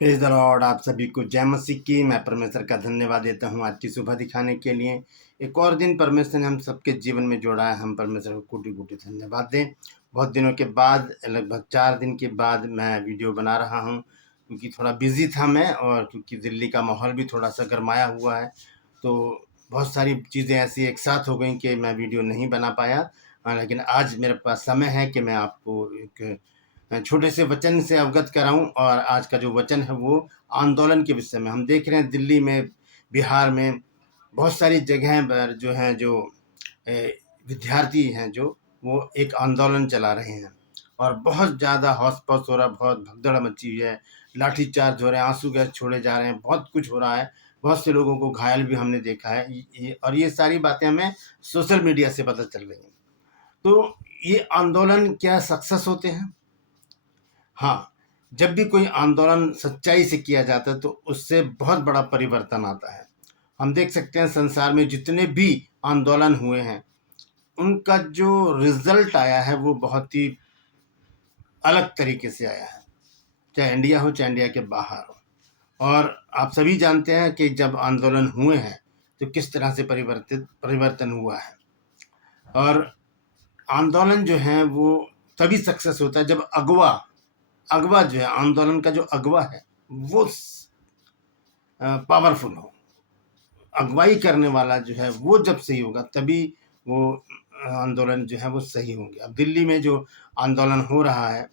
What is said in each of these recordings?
Praise the Lord. आप सभी को जय मसीह की। मैं परमेश्वर का धन्यवाद देता हूँ आज की सुबह दिखाने के लिए। एक और दिन परमेश्वर ने हम सबके जीवन में जोड़ा है। हम परमेश्वर को कोटि-कोटि धन्यवाद दें। बहुत दिनों के बाद, लगभग 4 दिन के बाद मैं वीडियो बना रहा हूँ, क्योंकि थोड़ा बिज़ी था मैं, और क्योंकि दिल्ली का माहौल भी थोड़ा-सा गरमाया हुआ है, तो बहुत सारी चीज़ें ऐसी एक साथ हो गई कि मैं वीडियो नहीं बना पाया। लेकिन आज मेरे पास समय है कि मैं आपको एक छोटे से वचन से अवगत कराऊं। और आज का जो वचन है वो आंदोलन के विषय में। हम देख रहे हैं दिल्ली में, बिहार में, बहुत सारी जगह पर जो हैं, जो विद्यार्थी हैं, जो वो एक आंदोलन चला रहे हैं, और बहुत ज़्यादा हौस-पौस हो रहा है, बहुत भगदड़ मची हुई है, लाठीचार्ज हो रहे हैं, आंसू गैस छोड़े जा रहे हैं, बहुत कुछ हो रहा है। बहुत से लोगों को घायल भी हमने देखा है। ये सारी बातें हमें सोशल मीडिया से पता चल रही हैं। तो ये आंदोलन क्या सक्सेस होते हैं? हाँ, जब भी कोई आंदोलन सच्चाई से किया जाता है तो उससे बहुत बड़ा परिवर्तन आता है। हम देख सकते हैं संसार में जितने भी आंदोलन हुए हैं, उनका जो रिज़ल्ट आया है वो बहुत ही अलग तरीके से आया है। चाहे इंडिया हो, चाहे इंडिया के बाहर हो। और आप सभी जानते हैं कि जब आंदोलन हुए हैं तो किस तरह से परिवर्तन हुआ है। और आंदोलन जो है वो तभी सक्सेस होता है जब अगवा अगवा जो है, आंदोलन का जो अगवा है, वो पावरफुल हो। अगुवाई करने वाला जो है वो जब सही होगा, तभी वो आंदोलन जो है वो सही होंगे। अब दिल्ली में जो आंदोलन हो रहा है,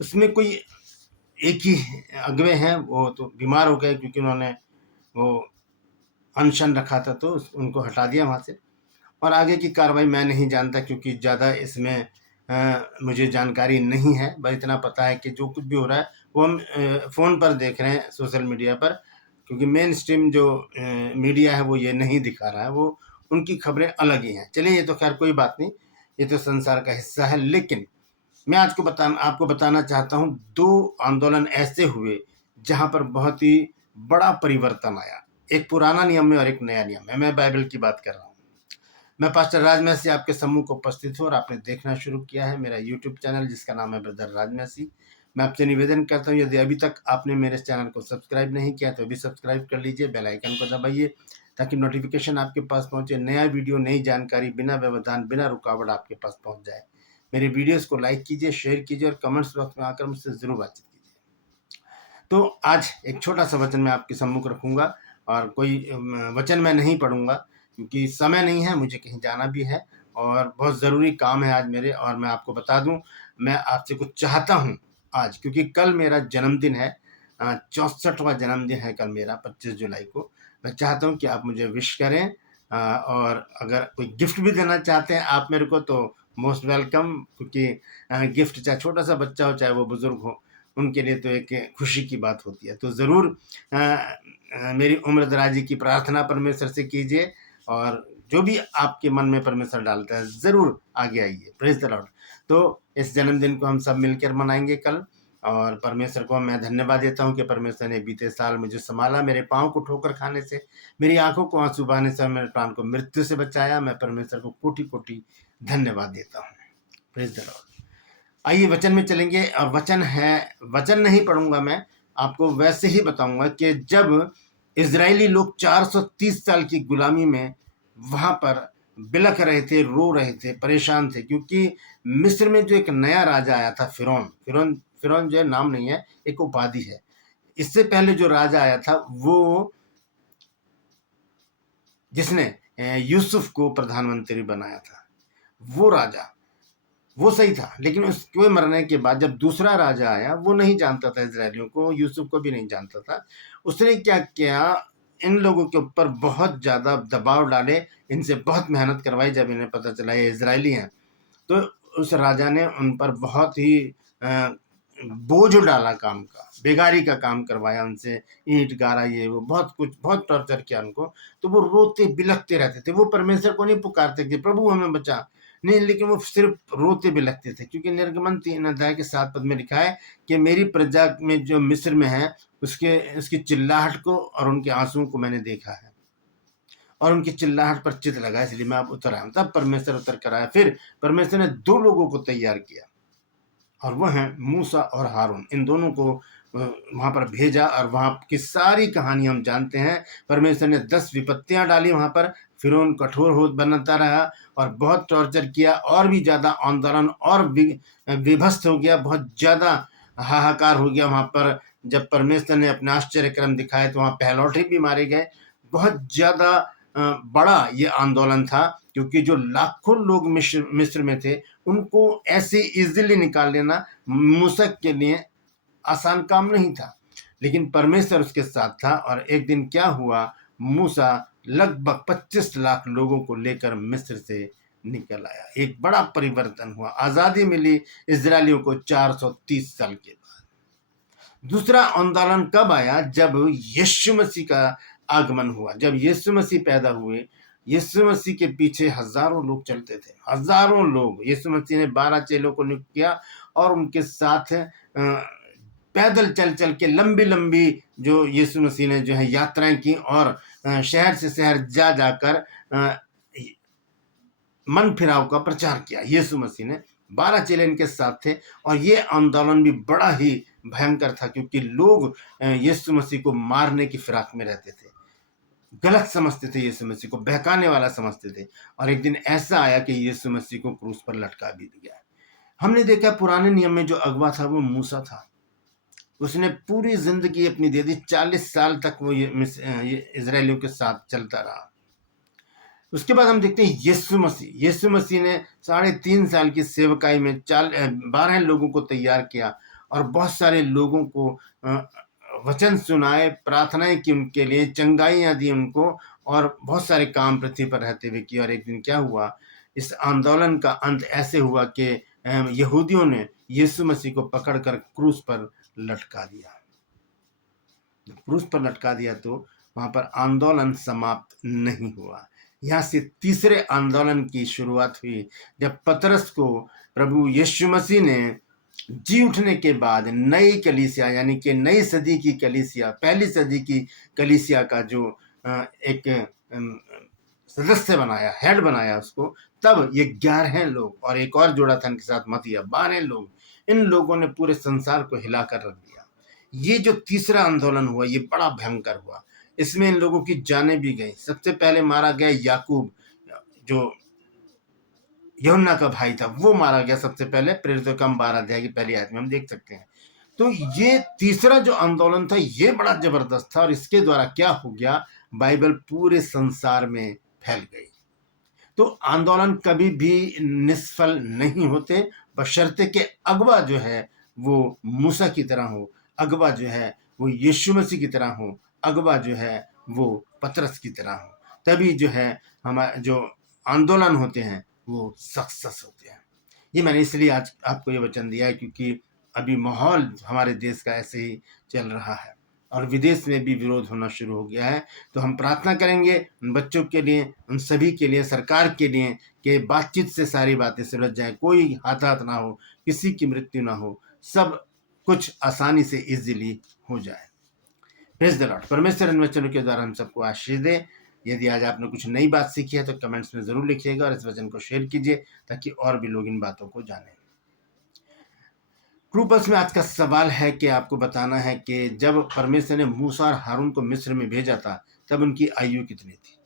उसमें कोई एक ही अगवे हैं, वो तो बीमार हो गए क्योंकि उन्होंने वो अनशन रखा था, तो उनको हटा दिया वहाँ से। और आगे की कार्रवाई मैं नहीं जानता, क्योंकि ज़्यादा इसमें मुझे जानकारी नहीं है। बस इतना पता है कि जो कुछ भी हो रहा है वो हम फ़ोन पर देख रहे हैं, सोशल मीडिया पर, क्योंकि मेन स्ट्रीम जो मीडिया है वो ये नहीं दिखा रहा है, वो उनकी खबरें अलग ही हैं। चलिए, ये तो खैर कोई बात नहीं, ये तो संसार का हिस्सा है। लेकिन मैं आज आपको बताना चाहता हूँ, 2 आंदोलन ऐसे हुए जहाँ पर बहुत ही बड़ा परिवर्तन आया। एक पुराना नियम है और एक नया नियम है। मैं बाइबल की बात कर रहा हूँ। मैं पास्टर राज मैसी आपके सम्मुख को उपस्थित हूँ, और आपने देखना शुरू किया है मेरा यूट्यूब चैनल, जिसका नाम है ब्रदर राज मैसी। मैं आपसे निवेदन करता हूँ, यदि अभी तक आपने मेरे चैनल को सब्सक्राइब नहीं किया तो अभी सब्सक्राइब कर लीजिए, बेल आइकन को दबाइए, ताकि नोटिफिकेशन आपके पास पहुँचे, नया वीडियो, नई जानकारी बिना व्यवधान, बिना रुकावट आपके पास पहुँच जाए। मेरे वीडियोस को लाइक कीजिए, शेयर कीजिए, और कमेंट्स बॉक्स में आकर मुझसे ज़रूर बातचीत कीजिए। तो आज एक छोटा सा वचन मैं आपके सम्मुख रखूँगा, और कोई वचन मैं नहीं पढ़ूँगा, क्योंकि समय नहीं है, मुझे कहीं जाना भी है, और बहुत ज़रूरी काम है आज मेरे। और मैं आपको बता दूँ, मैं आपसे कुछ चाहता हूँ आज, क्योंकि कल मेरा जन्मदिन है, 64वाँ जन्मदिन है कल मेरा, 25 जुलाई को। मैं चाहता हूँ कि आप मुझे विश करें, और अगर कोई गिफ्ट भी देना चाहते हैं आप मेरे को, तो मोस्ट वेलकम, क्योंकि गिफ्ट चाहे छोटा-सा बच्चा हो, चाहे वो बुज़ुर्ग हो, उनके लिए तो एक खुशी की बात होती है। तो ज़रूर मेरी उम्र दराज़ी की प्रार्थना परमेश्वर से कीजिए, और जो भी आपके मन में परमेश्वर डालता है, ज़रूर आगे आइए। Praise the Lord. तो इस जन्मदिन को हम सब मिलकर मनाएँगे कल, और परमेश्वर को मैं धन्यवाद देता हूँ कि परमेश्वर ने बीते साल मुझे सँभाला, मेरे पाँव को ठोकर खाने से, मेरी आँखों को आँसू बहाने से, और मेरे प्राण को मृत्यु से बचाया। मैं परमेश्वर को कोटि-कोटि धन्यवाद देता हूँ। Praise the Lord. आइए वचन में चलेंगे, और वचन नहीं पढ़ूंगा मैं, आपको वैसे ही बताऊंगा कि जब इजरायली लोग 430 साल की गुलामी में वहां पर बिलख रहे थे, रो रहे थे, परेशान थे, क्योंकि मिस्र में जो एक नया राजा आया था, फिरौन फिरौन फिरौन जो है नाम नहीं है, एक उपाधि है। इससे पहले जो राजा आया था, वो जिसने यूसुफ को प्रधानमंत्री बनाया था, वो राजा, वो सही था। लेकिन उसके मरने के बाद जब दूसरा राजा आया, वो नहीं जानता था इजरायलियों को, यूसुफ को भी नहीं जानता था। उसने क्या किया, इन लोगों के ऊपर बहुत ज़्यादा दबाव डाले, इनसे बहुत मेहनत करवाई। जब इन्हें पता चला ये इजरायली हैं, तो उस राजा ने उन पर बहुत ही बोझ डाला, काम का, बेगारी का काम करवाया उनसे, ईंट गारा, ये वो, बहुत कुछ, बहुत टॉर्चर किया उनको। तो वो रोते बिलखते रहते थे, वो परमेश्वर को नहीं पुकारते कि प्रभु हमें बचा, नहीं, लेकिन वो सिर्फ रोते बिलखते थे, क्योंकि निर्गमन 3 अध्याय के 7 पद में लिखा है कि मेरी प्रजा में जो मिस्र में है, उसकी चिल्लाहट को और उनके आंसुओं को मैंने देखा है, और उनकी चिल्लाहट पर चित लगा, इसलिए मैं अब उतर आया हूं। तब परमेश्वर उतर कर आया। फिर परमेश्वर ने 2 लोगों को तैयार किया, और वह हैं मूसा और हारून। इन दोनों को वहाँ पर भेजा और वहाँ की सारी कहानी हम जानते हैं। परमेश्वर ने 10 विपत्तियाँ डाली वहाँ पर। फिरौन कठोर हो बनता रहा और बहुत टॉर्चर किया, और भी ज़्यादा आंदोलन और विभस्त हो गया, बहुत ज़्यादा हाहाकार हो गया वहाँ पर। जब परमेश्वर ने अपने आश्चर्य क्रम दिखाए तो वहाँ पहलौठे भी मारे गए। बहुत ज़्यादा बड़ा ये आंदोलन था, क्योंकि जो लाखों लोग मिस्र में थे, उनको ऐसे इजीली निकाल लेना मूसा के लिए आसान काम नहीं था। लेकिन परमेश्वर उसके साथ था, और एक दिन क्या हुआ, मूसा लगभग 25 लाख लोगों को लेकर मिस्र से निकल आया। एक बड़ा परिवर्तन हुआ, आजादी मिली इजरायलियों को 430 साल के बाद। दूसरा आंदोलन कब आया? जब यीशु मसीह का आगमन हुआ। जब यीशु मसीह पैदा हुए, यीशु मसीह के पीछे हजारों लोग चलते थे, हजारों लोग। यीशु मसीह ने 12 चेलों को नियुक्त किया और उनके साथ पैदल चल चल के लंबी लंबी जो यीशु मसीह ने जो है यात्राएं की, और शहर से शहर जा जाकर मन फिराव का प्रचार किया। यीशु मसीह ने 12 चेले इनके साथ थे, और ये आंदोलन भी बड़ा ही भयंकर था, क्योंकि लोग यीशु मसीह को मारने की फिराक में रहते थे, गलत समझते थे, यीशु मसीह को बहकाने वाला समझते थे। और एक दिन ऐसा आया कि यीशु मसीह को क्रूस पर लटका भी दिया। हमने देखा पुराने नियम में जो अगवा था वो मूसा था। उसने पूरी जिंदगी अपनी दे दी, 40 साल तक वो ये इजरायलियों के साथ चलता रहा। उसके बाद हम देखते हैं यीशु मसीह ने 3.5 साल की सेवकाई में 12 लोगों को तैयार किया, और बहुत सारे लोगों को वचन सुनाए, प्रार्थनाएं की उनके लिए, चंगाइयां दी उनको, और बहुत सारे काम पृथ्वी पर रहते हुए किए। और एक दिन क्या हुआ, इस आंदोलन का अंत ऐसे हुआ कि यहूदियों ने यीशु मसीह को पकड़कर क्रूस पर लटका दिया। क्रूस पर लटका दिया तो वहां पर आंदोलन समाप्त नहीं हुआ। यहाँ से तीसरे आंदोलन की शुरुआत हुई, जब पतरस को प्रभु यीशु मसीह ने जी उठने के बाद नई कलीसिया, यानी कि नई सदी की कलीसिया, पहली सदी की कलीसिया का जो एक सदस्य बनाया, हेड बनाया उसको, तब ये 11 लोग और एक और जोड़ा था इनके साथ मतिया, 12 लोग, इन लोगों ने पूरे संसार को हिलाकर रख दिया। ये जो तीसरा आंदोलन हुआ, ये बड़ा भयंकर हुआ। इसमें इन लोगों की जानें भी गई। सबसे पहले मारा गया याकूब, जो यूहन्ना का भाई था, वो मारा गया सबसे पहले। प्रेरितों का 12 अध्याय की पहली आयत में हम देख सकते हैं। तो ये तीसरा जो आंदोलन था, ये बड़ा जबरदस्त था, और इसके द्वारा क्या हो गया, बाइबल पूरे संसार में फैल गई। तो आंदोलन कभी भी निष्फल नहीं होते, बशर्ते के अगवा जो है वो मूसा की तरह हो, अगवा जो है वो यीशु मसीह की तरह हो, अगवा जो है वो पतरस की तरह हो। तभी जो है हमारे जो आंदोलन होते हैं वो सक्सेस होते हैं। ये मैंने इसलिए आज आपको ये वचन दिया है, क्योंकि अभी माहौल हमारे देश का ऐसे ही चल रहा है, और विदेश में भी विरोध होना शुरू हो गया है। तो हम प्रार्थना करेंगे उन बच्चों के लिए, उन सभी के लिए, सरकार के लिए, कि बातचीत से सारी बातें सुलझ जाए, कोई हाथात ना हो, किसी की मृत्यु ना हो, सब कुछ आसानी से इजीली हो जाए। Praise the Lord. परमेश्वर इन वचनों के द्वारा हम सबको आशीष दे। यदि आज आपने कुछ नई बात सीखी है तो कमेंट्स में जरूर लिखिएगा, और इस वचन को शेयर कीजिए ताकि और भी लोग इन बातों को जानें। क्रूपस में आज का सवाल है कि आपको बताना है कि जब परमेश्वर ने मूसा और हारून को मिस्र में भेजा था, तब उनकी आयु कितनी थी?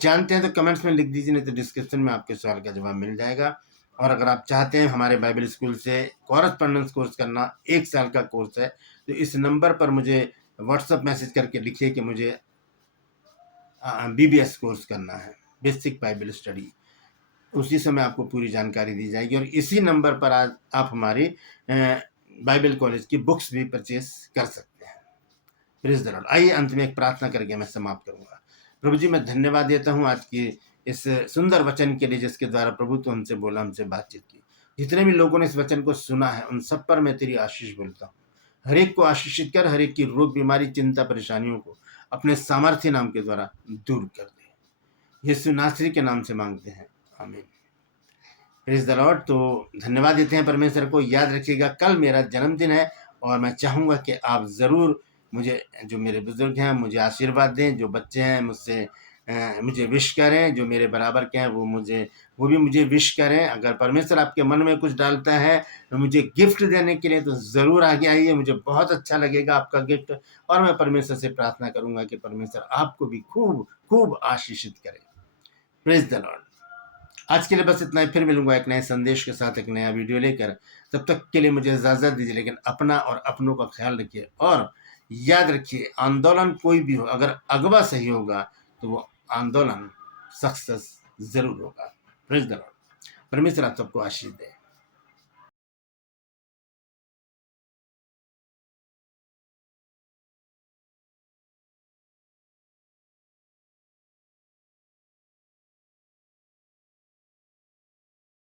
जानते हैं तो कमेंट्स में लिख दीजिए, नहीं तो डिस्क्रिप्शन में आपके सवाल का जवाब मिल जाएगा। और अगर आप चाहते हैं हमारे बाइबल स्कूल से कॉरेस्पॉन्डेंस कोर्स करना, 1 साल का कोर्स है, तो इस नंबर पर मुझे व्हाट्सएप मैसेज करके लिखिए कि मुझे BBS कोर्स करना है, बेसिक बाइबल स्टडी। उसी समय आपको पूरी जानकारी दी जाएगी, और इसी नंबर पर आज आप हमारी बाइबल कॉलेज की बुक्स भी परचेस कर सकते हैं। Praise the Lord. आइए अंत में एक प्रार्थना करके मैं समाप्त करूंगा। प्रभु जी, मैं धन्यवाद देता हूं आज की इस सुंदर वचन के लिए, जिसके द्वारा प्रभु तो हमसे बोला, हमसे बातचीत की। जितने भी लोगों ने इस वचन को सुना है, उन सब पर मैं तेरी आशीष बोलता हूँ। हर एक को आशीषित कर, हर एक की रोग, बीमारी, चिंता, परेशानियों को अपने सामर्थ्य नाम के द्वारा दूर कर दे। यीशु नासरी के नाम से मांगते हैं, आमीन। Praise the Lord. तो धन्यवाद देते हैं परमेश्वर को। याद रखिएगा, कल मेरा जन्मदिन है, और मैं चाहूँगा कि आप ज़रूर मुझे, जो मेरे बुजुर्ग हैं, मुझे आशीर्वाद दें। जो बच्चे हैं मुझसे मुझे विश करें, जो मेरे बराबर के हैं वो भी मुझे विश करें। अगर परमेश्वर आपके मन में कुछ डालता है तो मुझे गिफ्ट देने के लिए, तो ज़रूर आगे आइए, मुझे बहुत अच्छा लगेगा आपका गिफ्ट। और मैं परमेश्वर से प्रार्थना करूँगा कि परमेश्वर आपको भी खूब खूब आशीषित करे। Praise the Lord. आज के लिए बस इतना ही, फिर मिलूंगा एक नए संदेश के साथ, एक नया वीडियो लेकर। तब तक के लिए मुझे इजाज़त दीजिए, लेकिन अपना और अपनों का ख्याल रखिए। और याद रखिए, आंदोलन कोई भी हो, अगर अगवा सही होगा तो वो आंदोलन सक्सेस जरूर होगा। Praise the Lord. परमेश्वर आप सबको आशीष दे।